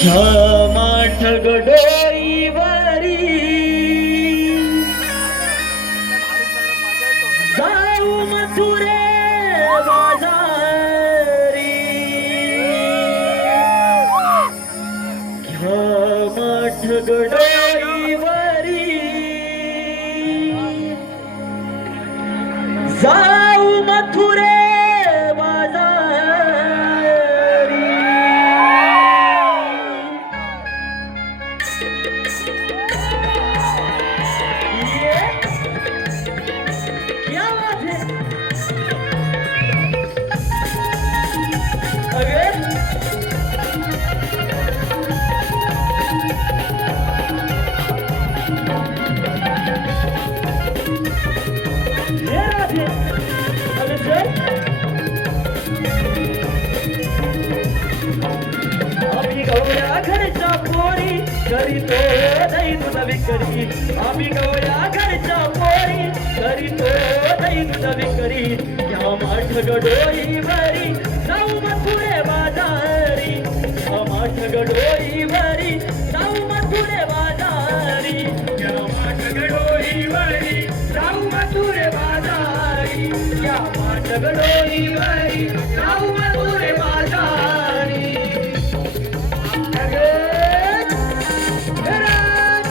घ्या माठ गडोईवरी जाऊ मथुरे बाजारी घ्या माठ गडोईवरी जाऊ मथुरे घरच्या पोरी करीतो दैन नवी करी आम्ही गवया घरच्या पोरी करीतो दैन नवी करी या माठ गडोईवरी जाऊ मथुरे बाजारी या माठ गडोईवरी जाऊ मथुरे बाजारी या माठ गडोईवरी जाऊ मथुरे बाजारी या माठ गडोईवरी जाऊ मथुरे बाजारी